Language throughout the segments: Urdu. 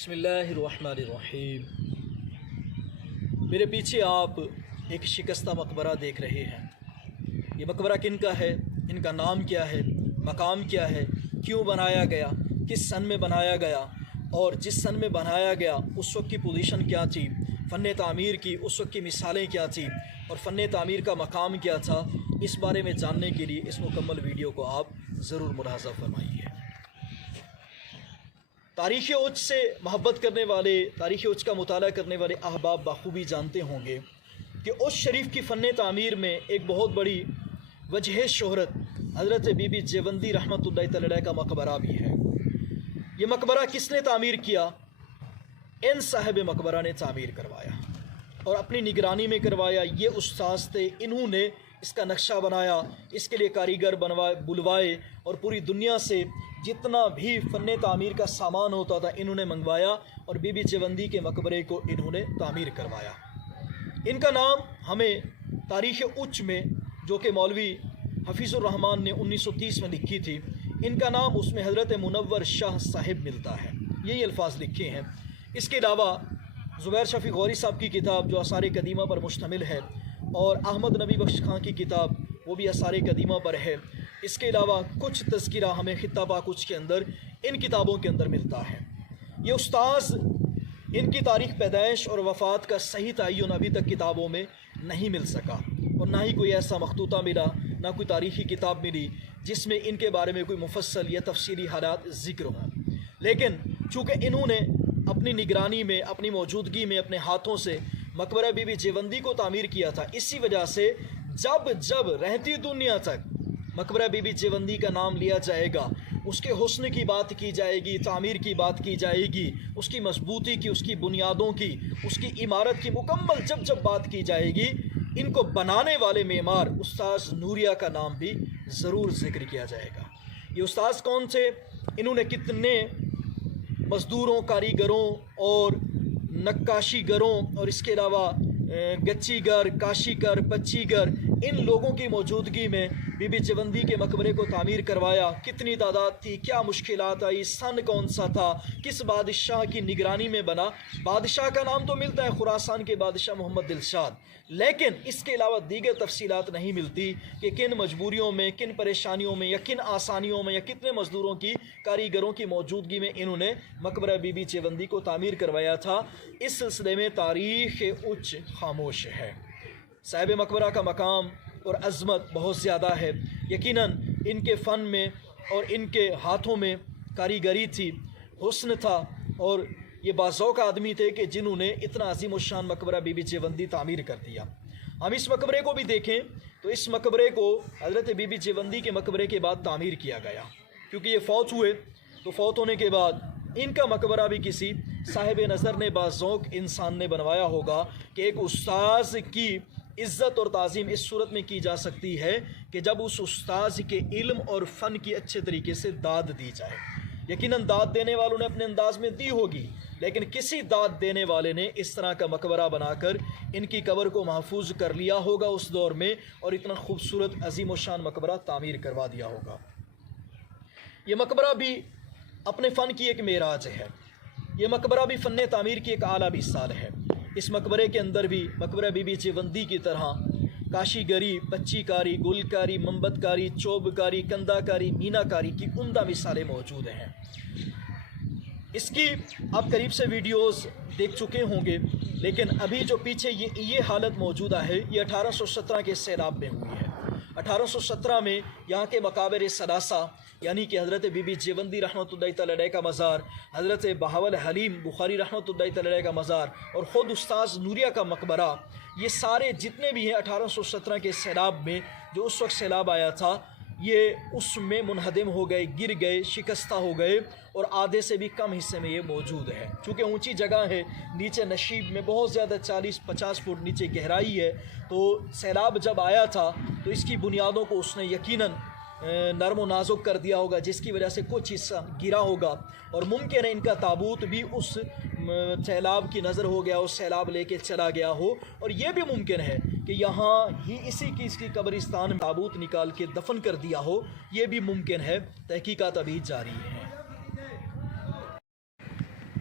بسم اللہ الرحمن الرحیم۔ میرے پیچھے آپ ایک شکستہ مقبرہ دیکھ رہے ہیں۔ یہ مقبرہ کن کا ہے؟ ان کا نام کیا ہے؟ مقام کیا ہے؟ کیوں بنایا گیا؟ کس سن میں بنایا گیا؟ اور جس سن میں بنایا گیا اس وقت کی پوزیشن کیا تھی؟ فن تعمیر کی اس وقت کی مثالیں کیا تھیں؟ اور فن تعمیر کا مقام کیا تھا؟ اس بارے میں جاننے کے لیے اس مکمل ویڈیو کو آپ ضرور ملاحظہ فرمائیے۔ تاریخ اوج سے محبت کرنے والے، تاریخ اوج کا مطالعہ کرنے والے احباب بخوبی جانتے ہوں گے کہ اوج شریف کی فن تعمیر میں ایک بہت بڑی وجہ شہرت حضرت بی بی جیوندی رحمۃ اللہ تعالی علیہ کا مقبرہ بھی ہے۔ یہ مقبرہ کس نے تعمیر کیا؟ ان صاحب مقبرہ نے تعمیر کروایا اور اپنی نگرانی میں کروایا۔ یہ استاذ تھے، انہوں نے اس کا نقشہ بنایا، اس کے لیے کاریگر بلوائے اور پوری دنیا سے جتنا بھی فن تعمیر کا سامان ہوتا تھا انہوں نے منگوایا اور بی بی جیوندی کے مقبرے کو انہوں نے تعمیر کروایا۔ ان کا نام ہمیں تاریخ اوج میں، جو کہ مولوی حفیظ الرحمن نے 1930 میں لکھی تھی، ان کا نام اس میں حضرت منور شاہ صاحب ملتا ہے، یہی الفاظ لکھے ہیں۔ اس کے علاوہ زبیر شفیع غوری صاحب کی کتاب جو آثار قدیمہ پر مشتمل ہے، اور احمد نبی بخش خان کی کتاب وہ بھی آثار قدیمہ پر ہے۔ اس کے علاوہ کچھ تذکرہ ہمیں خطہ پاکوچ کے اندر ان کتابوں کے اندر ملتا ہے۔ یہ استاذ، ان کی تاریخ پیدائش اور وفات کا صحیح تعین ابھی تک کتابوں میں نہیں مل سکا، اور نہ ہی کوئی ایسا مخطوطہ ملا، نہ کوئی تاریخی کتاب ملی جس میں ان کے بارے میں کوئی مفصل یا تفصیلی حالات ذکر ہوں۔ لیکن چونکہ انہوں نے اپنی نگرانی میں، اپنی موجودگی میں، اپنے ہاتھوں سے مقبرہ بی بی جیوندی کو تعمیر کیا تھا، اسی وجہ سے جب رہتی دنیا تک مقبرہ بی بی جیوندی کا نام لیا جائے گا، اس کے حسن کی بات کی جائے گی، تعمیر کی بات کی جائے گی، اس کی مضبوطی کی، اس کی بنیادوں کی، اس کی عمارت کی مکمل جب بات کی جائے گی، ان کو بنانے والے معمار استاذ نوریہ کا نام بھی ضرور ذکر کیا جائے گا۔ یہ استاذ کون تھے؟ انہوں نے کتنے مزدوروں، کاریگروں اور نقاشی گروں اور اس کے علاوہ گچی گر، کاشی گر، پچی گر، ان لوگوں کی موجودگی میں بی بی جیوندی کے مقبرے کو تعمیر کروایا۔ کتنی تعداد تھی، کیا مشکلات آئی، سن کون سا تھا، کس بادشاہ کی نگرانی میں بنا؟ بادشاہ کا نام تو ملتا ہے، خراسان کے بادشاہ محمد دلشاد، لیکن اس کے علاوہ دیگر تفصیلات نہیں ملتی کہ کن مجبوریوں میں، کن پریشانیوں میں، یا کن آسانیوں میں، یا کتنے مزدوروں کی، کاریگروں کی موجودگی میں انہوں نے مقبرہ بی بی جیوندی کو تعمیر کروایا تھا۔ اس سلسلے میں تاریخ اوج خاموش ہے۔ صاحب مقبرہ کا مقام اور عظمت بہت زیادہ ہے۔ یقیناً ان کے فن میں اور ان کے ہاتھوں میں کاریگری تھی، حسن تھا، اور یہ باذوق آدمی تھے کہ جنہوں نے اتنا عظیم الشان مقبرہ بی بی جیوندی تعمیر کر دیا۔ ہم اس مقبرے کو بھی دیکھیں تو اس مقبرے کو حضرت بی بی جیوندی کے مقبرے کے بعد تعمیر کیا گیا، کیونکہ یہ فوت ہوئے، تو فوت ہونے کے بعد ان کا مقبرہ بھی کسی صاحب نظر نے، باذوق انسان نے بنوایا ہوگا کہ ایک استاذ کی عزت اور تعظیم اس صورت میں کی جا سکتی ہے کہ جب اس استاذ کے علم اور فن کی اچھے طریقے سے داد دی جائے۔ یقیناً داد دینے والوں نے اپنے انداز میں دی ہوگی، لیکن کسی داد دینے والے نے اس طرح کا مقبرہ بنا کر ان کی قبر کو محفوظ کر لیا ہوگا اس دور میں، اور اتنا خوبصورت عظیم الشان مقبرہ تعمیر کروا دیا ہوگا۔ یہ مقبرہ بھی اپنے فن کی ایک معراج ہے، یہ مقبرہ بھی فن تعمیر کی ایک اعلیٰ مثال ہے۔ اس مقبرے کے اندر بھی مقبرہ بی بی جیوندی کی طرح کاشی گری، پچی کاری، گل کاری، منبت کاری، چوب کاری، کندہ کاری، مینا کاری کی عمدہ مثالیں موجود ہیں۔ اس کی آپ قریب سے ویڈیوز دیکھ چکے ہوں گے، لیکن ابھی جو پیچھے یہ حالت موجودہ ہے، یہ 1817 کے سیلاب میں ہوئی ہے۔ 1817 میں یہاں کے مقابر ثلاثہ، یعنی کہ حضرت بی بی جیوندی رحمۃ اللہ تعالی علیہ کا مزار، حضرت بہاول حلیم بخاری رحمۃ اللہ تعالی علیہ کا مزار، اور خود استاذ نوریہ کا مقبرہ، یہ سارے جتنے بھی ہیں 1817 کے سیلاب میں، جو اس وقت سیلاب آیا تھا، یہ اس میں منہدم ہو گئے، گر گئے، شکستہ ہو گئے، اور آدھے سے بھی کم حصے میں یہ موجود ہے۔ چونکہ اونچی جگہ ہے، نیچے نشیب میں بہت زیادہ 40-50 فٹ نیچے گہرائی ہے، تو سیلاب جب آیا تھا تو اس کی بنیادوں کو اس نے یقیناً نرم و نازک کر دیا ہوگا، جس کی وجہ سے کچھ حصہ گرا ہوگا، اور ممکن ہے ان کا تابوت بھی اس سیلاب کی نظر ہو گیا، اس سیلاب لے کے چلا گیا ہو، اور یہ بھی ممکن ہے کہ یہاں ہی اس کی قبرستان میں تابوت نکال کے دفن کر دیا ہو، یہ بھی ممکن ہے۔ تحقیقات ابھی جاری ہیں۔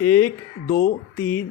1 2 3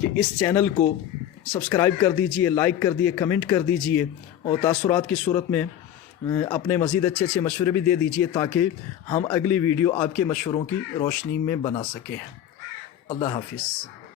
کہ اس چینل کو سبسکرائب کر دیجئے، لائک کر دیجئے، کمنٹ کر دیجئے اور تاثرات کی صورت میں اپنے مزید اچھے اچھے مشورے بھی دے دیجئے تاکہ ہم اگلی ویڈیو آپ کے مشوروں کی روشنی میں بنا سکیں۔ اللہ حافظ۔